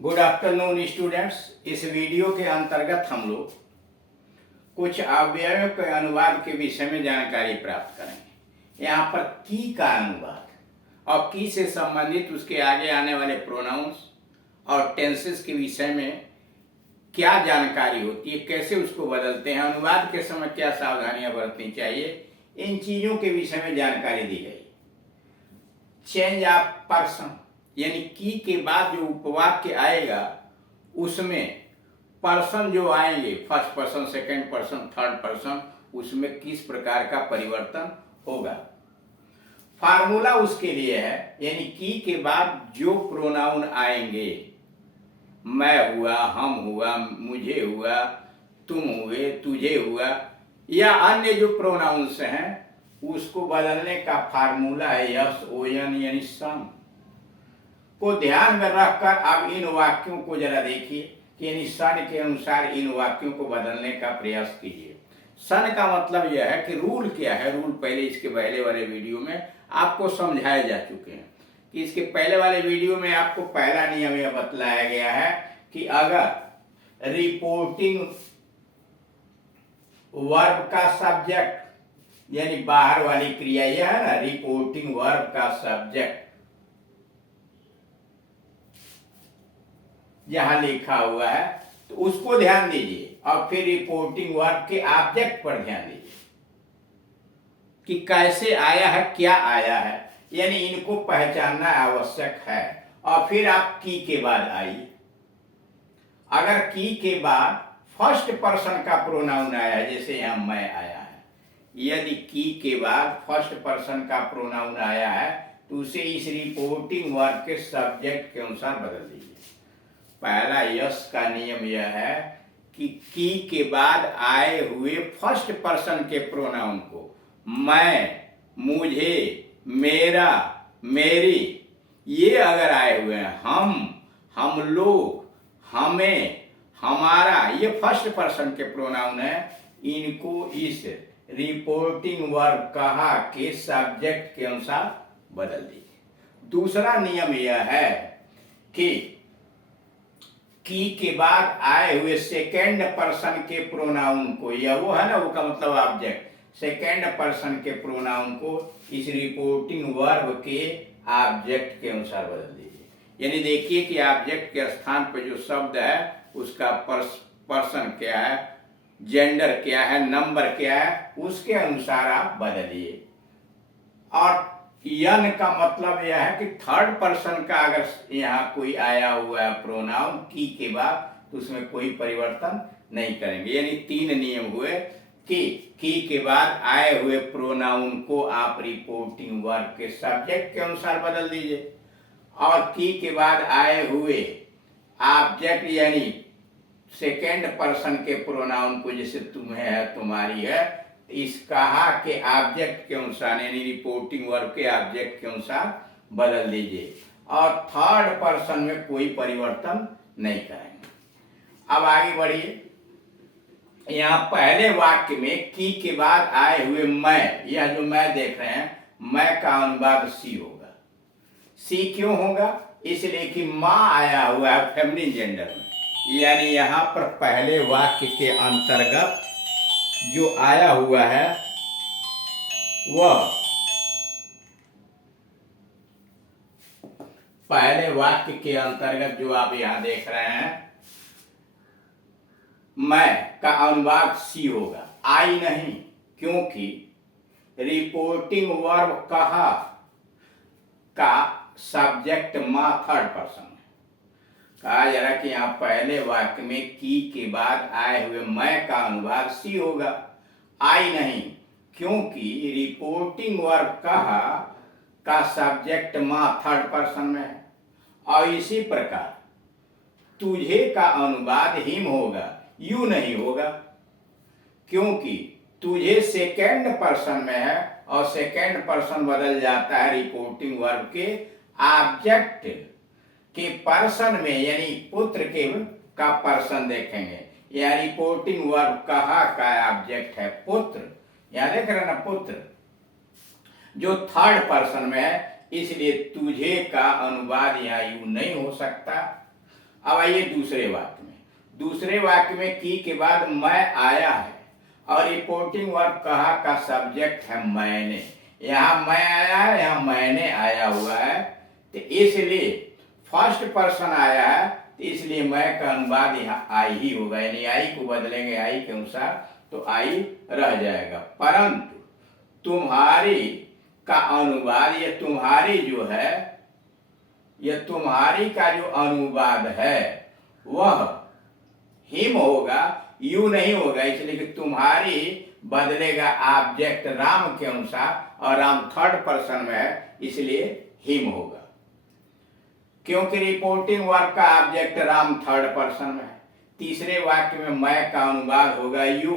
Good afternoon students. इस video के अंतर्गत हम लोग कुछ अवयवों के अनुवाद के विषय में जानकारी प्राप्त करेंगे। यहाँ पर की का अनुवाद और की से संबंधित उसके आगे आने वाले प्रोनाउंस और टेंसेस के विषय में क्या जानकारी होती है, कैसे उसको बदलते हैं, अनुवाद के समय क्या सावधानियां बरतनी चाहिए, इन चीज़ों के विषय में जानकारी दी गई। चेंज ऑफ पर्सन यानी की के बाद जो उपवाक्य आएगा उसमें पर्सन जो आएंगे, first person, second person, third person, उसमें किस प्रकार का परिवर्तन होगा। फार्मूला उसके लिए है, यानी की के बाद जो प्रोनाउन आएंगे, मैं हुआ, हम हुआ, मुझे हुआ, तुम हुए, तुझे हुआ, या अन्य जो प्रोनाउंस हैं उसको बदलने का फार्मूला है यस ओ एन यानी सम को ध्यान में रखकर अब इन वाक्यों को जरा देखिए कि यानी सन के अनुसार इन वाक्यों को बदलने का प्रयास कीजिए। सन का मतलब यह है कि रूल क्या है। रूल पहले इसके पहले वाले वीडियो में आपको समझाए जा चुके हैं कि इसके पहले वाले वीडियो में आपको पहला नियम यह बतलाया गया है कि अगर रिपोर्टिंग वर्ब का सब्जेक्ट यानी बाहर वाली क्रिया यह है ना, रिपोर्टिंग वर्ब का सब्जेक्ट जहां लिखा हुआ है तो उसको ध्यान दीजिए और फिर रिपोर्टिंग वर्ब के ऑब्जेक्ट पर ध्यान दीजिए कि कैसे आया है, क्या आया है, यानी इनको पहचानना आवश्यक है। और फिर आप की के बाद आइए। अगर की के बाद फर्स्ट पर्सन का प्रोनाउन आया है, जैसे यहां मैं आया है, यदि की के बाद फर्स्ट पर्सन का प्रोनाउन आया है तो उसे इस रिपोर्टिंग वर्ब के सब्जेक्ट के अनुसार बदल दीजिए। पहला यस का नियम यह है कि की के बाद आए हुए फर्स्ट पर्सन के प्रोनाउन को मैं, मुझे, मेरा, मेरी, ये अगर आए हुए हैं, हम लोग, हमें, हमारा, ये फर्स्ट पर्सन के प्रोनाउन है, इनको इस रिपोर्टिंग वर्ब कहा के सब्जेक्ट के अनुसार बदल दीजिए। दूसरा नियम यह है कि की के बाद आए हुए सेकेंड पर्सन के प्रोनाउन को, यह वो है ना, वो का मतलब ऑब्जेक्ट, सेकेंड पर्सन के प्रोनाउन को इस रिपोर्टिंग वर्ब के ऑब्जेक्ट के अनुसार बदल दीजिए। यानी देखिए कि ऑब्जेक्ट के स्थान पर जो शब्द है उसका पर्सन क्या है, जेंडर क्या है, नंबर क्या है, उसके अनुसार आप बदलिए। और यन का मतलब यह है कि थर्ड पर्सन का अगर यहाँ कोई आया हुआ है प्रोनाउन की के बाद तो उसमें कोई परिवर्तन नहीं करेंगे। यानी तीन नियम हुए कि की के बाद आए हुए प्रोनाउन को आप रिपोर्टिंग वर्ब के सब्जेक्ट के अनुसार बदल दीजिए, और की के बाद आए हुए ऑब्जेक्ट यानी सेकेंड पर्सन के प्रोनाउन को, जैसे तुम्हें है, तुम्हारी है, इस कहा के ऑब्जेक्ट के अनुसार यानी रिपोर्टिंग वर्ब के ऑब्जेक्ट के अनुसार बदल दीजिए, और थर्ड पर्सन में कोई परिवर्तन नहीं करेंगे। अब आगे बढ़िए। यहाँ पहले वाक्य में की के बाद आए हुए मैं, यह जो मैं देख रहे हैं, मैं का अनुवाद सी होगा। सी क्यों होगा? इसलिए कि माँ आया हुआ है फेमिनिन जेंडर में, यानी यहाँ पर पहले वाक्य के अंतर्गत जो आया हुआ है वह पहले वाक्य के अंतर्गत जो आप यहां देख रहे हैं, मैं का अनुवाद सी होगा, आई नहीं, क्योंकि रिपोर्टिंग वर्ब कहा का सब्जेक्ट मां थर्ड पर्सन है। कहा जा रहा कि यहाँ पहले वाक्य में की के बाद आए हुए मैं का अनुवाद सी होगा, आई नहीं, क्योंकि रिपोर्टिंग वर्ब कहा का सब्जेक्ट मां थर्ड पर्सन में है। और इसी प्रकार तुझे का अनुवाद हिम होगा, यू नहीं होगा, क्योंकि तुझे सेकेंड पर्सन में है और सेकेंड पर्सन बदल जाता है रिपोर्टिंग वर्ब के ऑब्जेक्ट के पर्सन में, यानी पुत्र के का पर्सन देखेंगे। यह रिपोर्टिंग वर्ब कहा का ऑब्जेक्ट है पुत्र, यहां देख रहे ना, पुत्र जो थर्ड पर्सन में है, इसलिए तुझे का अनुवाद यहाँ यू नहीं हो सकता। अब आइए दूसरे वाक्य में। दूसरे वाक्य में की के बाद मैं आया है और रिपोर्टिंग वर्ब कहा का सब्जेक्ट है मैंने। यहाँ मैं आया है, यहाँ मैंने आया हुआ है, तो इसलिए फर्स्ट पर्सन आया है, तो इसलिए मैं का अनुवाद यहाँ आई ही होगा, यानी आई को बदलेंगे आई के अनुसार तो आई रह जाएगा। परंतु तुम्हारी का अनुवाद, ये तुम्हारी जो है, यह तुम्हारी का जो अनुवाद है वह हिम होगा, यू नहीं होगा, इसलिए कि तुम्हारी बदलेगा ऑब्जेक्ट राम के अनुसार और राम थर्ड पर्सन में है, इसलिए हिम होगा। क्योंकि रिपोर्टिंग वर्ब का ऑब्जेक्ट राम थर्ड पर्सन में है। तीसरे वाक्य में मैं का अनुवाद होगा यू।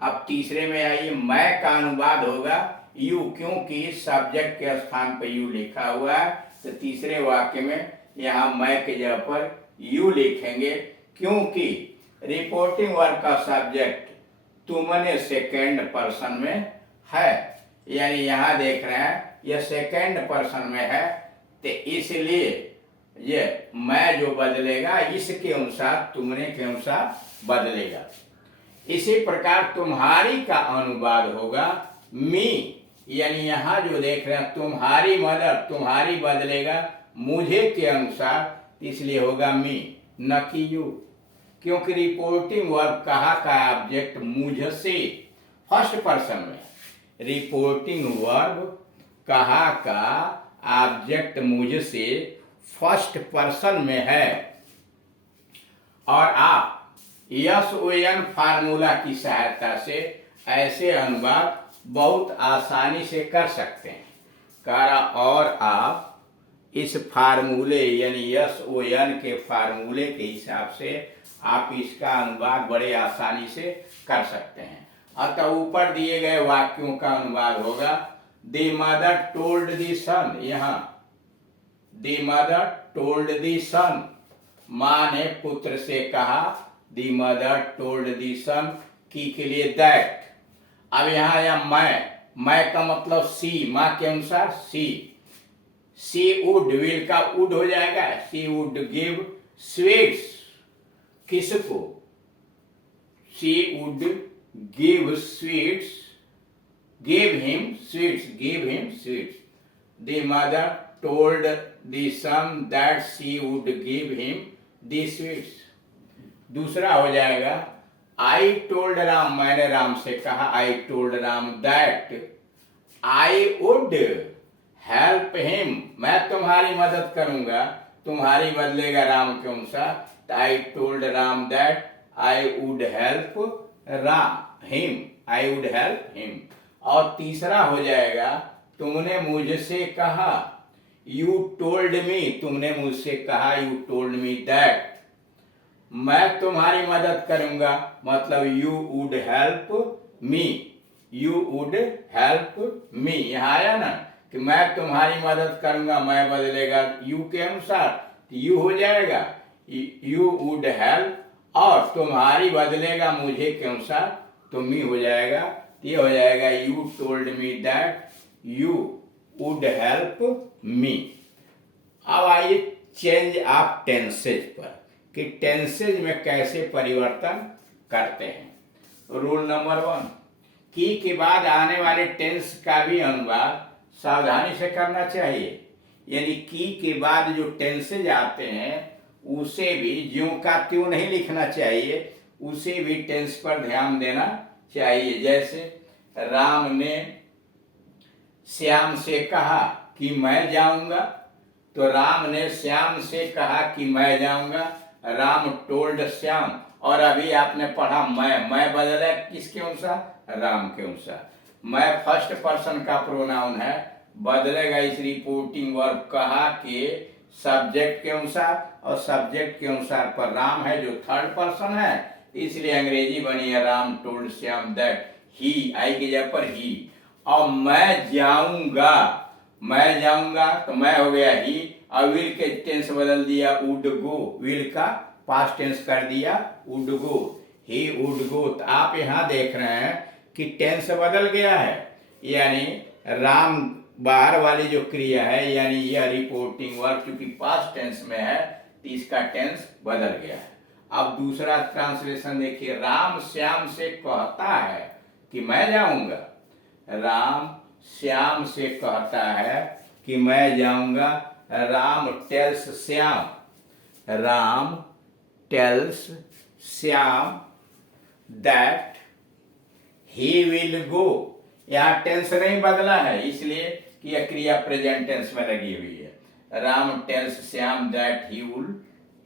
अब तीसरे में आइए, मैं का अनुवाद होगा यू, क्योंकि सब्जेक्ट के स्थान पर यू लिखा हुआ है, तो तीसरे वाक्य में यहाँ मैं के जगह पर यू लिखेंगे, क्योंकि रिपोर्टिंग वर्ब का सब्जेक्ट तुमने सेकेंड पर्सन में है, यानी यहाँ देख रहे हैं यह सेकेंड पर्सन में है, तो इसलिए ये मैं जो बदलेगा इसके अनुसार तुमने के अनुसार बदलेगा। इसी प्रकार तुम्हारी का अनुवाद होगा मी, यानी यहाँ जो देख रहे हैं तुम्हारी मदर, तुम्हारी बदलेगा मुझे के अनुसार, इसलिए होगा मी न कि यू, क्योंकि रिपोर्टिंग वर्ब कहा का ऑब्जेक्ट मुझसे फर्स्ट पर्सन में। रिपोर्टिंग वर्ब कहा का ऑब्जेक्ट मुझसे फर्स्ट पर्सन में है और आप SON फार्मूला की सहायता से ऐसे अनुवाद बहुत आसानी से कर सकते हैं। और आप इस फार्मूले यानी SON के फार्मूले के हिसाब से आप इसका अनुवाद बड़े आसानी से कर सकते हैं। अतः ऊपर दिए गए वाक्यों का अनुवाद होगा द मदर टोल्ड द सन। यहाँ द मदर टोल्ड द सन, माँ ने पुत्र से कहा, द मदर टोल्ड द सन की के लिए दैट। अब यहाँ या मैं का मतलब सी, माँ के अनुसार सी वुड, विल का वुड हो जाएगा, सी वुड गिव स्वीट्स, किसको, she would give sweets, give him sweets. The mother told the son that she would give him the sweets। दूसरा हो जाएगा I told राम, मैंने राम से कहा, I told Ram that I would help him, मैं तुम्हारी मदद करूंगा, तुम्हारी बदलेगा राम के अनुसार, तो I told Ram that I would help him। और तीसरा हो जाएगा तुमने मुझसे कहा, You told me, तुमने मुझसे कहा, You told me that मैं तुम्हारी मदद करूंगा, मतलब You would help me। यहाँ आया ना कि मैं तुम्हारी मदद करूंगा, मैं बदलेगा you के अनुसार, तो you हो जाएगा You would help, और तुम्हारी बदलेगा मुझे के अनुसार, तो me हो जाएगा, ये हो जाएगा You told me that you would help me। अब आइए चेंज ऑफ टेंसेज पर, कि टेंसेज में कैसे परिवर्तन करते हैं। रूल नंबर 1, की के बाद आने वाले टेंस का भी अनुवाद सावधानी से करना चाहिए, यानी की के बाद जो टेंसेज आते हैं उसे भी ज्यों का त्यों नहीं लिखना चाहिए, उसे भी टेंस पर ध्यान देना चाहिए। जैसे राम ने श्याम से कहा कि मैं जाऊंगा, तो राम ने श्याम से कहा कि मैं जाऊंगा, राम टोल्ड श्याम, और अभी आपने पढ़ा मैं बदला किसके अनुसार, राम के अनुसार। मैं फर्स्ट पर्सन का प्रोनाउन है, बदलेगा इस रिपोर्टिंग वर्ब कहा के सब्जेक्ट के अनुसार, और सब्जेक्ट के अनुसार पर राम है जो थर्ड पर्सन है, इसलिए अंग्रेजी बनी है Ram told Shyam that he, I की जगह पर ही। और मैं जाऊंगा तो मैं हो गया ही, और विल के टेंस बदल दिया वुड गो, विल का पास्ट टेंस कर दिया would go, he would go. तो आप यहाँ देख रहे हैं कि टेंस बदल गया है, यानी राम बाहर वाली जो क्रिया है, यानी यह रिपोर्टिंग वर्ब चूंकि पास्ट टेंस में है, तो इसका टेंस बदल गया है। अब दूसरा ट्रांसलेशन देखिए, राम श्याम से कहता है कि मैं जाऊंगा। राम श्याम से कहता है कि मैं जाऊंगा। Ram tells Shyam, Ram tells Shyam that he will go. यहाँ टेंस नहीं बदला है, इसलिए कि यह क्रिया प्रेजेंट टेंस में लगी हुई है। Ram tells Shyam that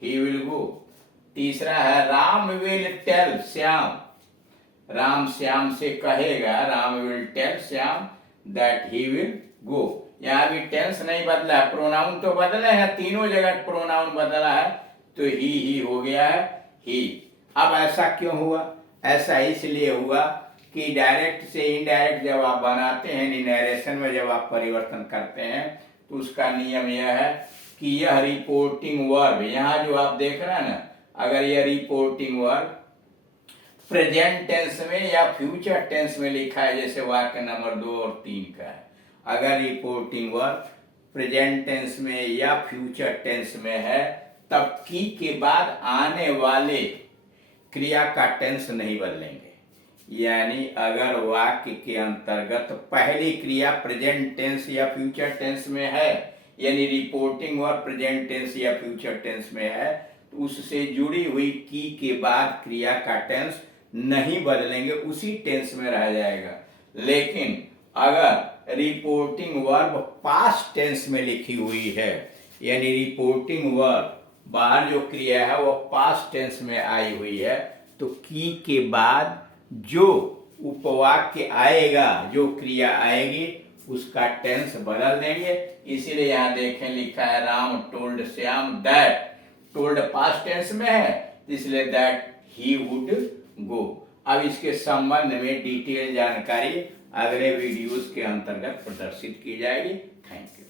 he will go. तीसरा है राम विल टेल श्याम, राम श्याम से कहेगा, Ram will tell Shyam that he will go. यहाँ भी टेंस नहीं बदला है, प्रोनाउन तो बदले हैं, तीनों जगह प्रोनाउन बदला है, तो ही हो गया है ही। अब ऐसा क्यों हुआ? ऐसा इसलिए हुआ कि डायरेक्ट से इनडायरेक्ट जब आप बनाते हैं, नरेशन में जब आप परिवर्तन करते हैं, तो उसका नियम यह है कि यह रिपोर्टिंग वर्ब, यहाँ जो आप देख रहे हैं ना, अगर यह रिपोर्टिंग वर्ब प्रेजेंट टेंस में या फ्यूचर टेंस में लिखा है, जैसे वाक्य नंबर 2 और 3 का है, अगर रिपोर्टिंग वर्ब प्रेजेंट टेंस में या फ्यूचर टेंस में है, तब की के बाद आने वाले क्रिया का टेंस नहीं बदलेंगे। यानी अगर वाक्य के अंतर्गत पहली क्रिया प्रेजेंट टेंस या फ्यूचर टेंस में है, यानी रिपोर्टिंग वर्ब प्रेजेंट टेंस या फ्यूचर टेंस में है, तो उससे जुड़ी हुई की के बाद क्रिया का टेंस नहीं बदलेंगे, उसी टेंस में रह जाएगा। लेकिन अगर रिपोर्टिंग वर्ब पास्ट टेंस में लिखी हुई है, यानी रिपोर्टिंग वर्ब बाहर जो क्रिया है वो पास्ट टेंस में आई हुई है, तो की के बाद जो उपवाक्य आएगा, जो क्रिया आएगी, उसका टेंस बदल देंगे। इसीलिए यहाँ देखें लिखा है Ram told Shyam that, told past tense में है, इसलिए दैट ही वुड गो। अब इसके संबंध में डिटेल जानकारी अगले वीडियोस के अंतर्गत प्रदर्शित की जाएगी। Thank you.